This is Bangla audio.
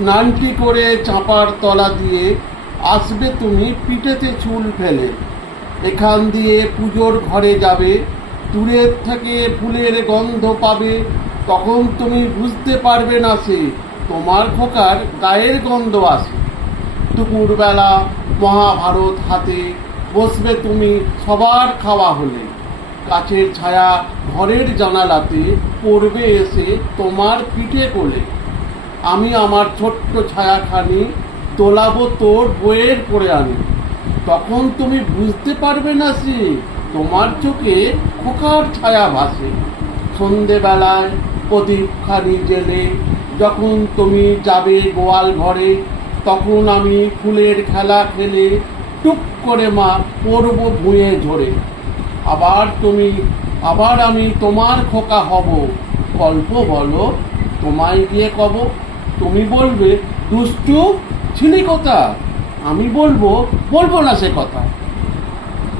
স্নানটি করে চাঁপার তলা দিয়ে আসবে তুমি পিঠেতে চুল ফেলে এখান দিয়ে পুজোর ঘরে যাবে দূরের থেকে ফুলের গন্ধ পাবে তখন তুমি বুঝতে পারবে না সে তোমার খোকার গায়ের গন্ধ আসে দুপুরবেলা মহাভারত হাতে বসবে তুমি সবার খাওয়া হলে কাছের ছায়া ঘরের জানালাতে পড়বে এসে তোমার পিঠে কোলে আমি আমার ছোট্ট ছায়াখানি তোলাবো তোর বইয়ের পরে আনি তখন তুমি বুঝতে পারবে না সে তোমার চোখে খোকার ছায়া ভাসে সন্ধেবেলায় প্রদীপখানি জেলে যখন তুমি যাবে গোয়াল ঘরে তখন আমি ফুলের খেলা খেলে টুক করে মা পড়ব ভুঁয়ে ঝরে আবার তুমি আবার আমি তোমার খোকা হব গল্প বলো তোমায় গিয়ে কব তুমি বলবে দুষ্টু ছিলি কথা আমি বলবো বলবো না সে কথা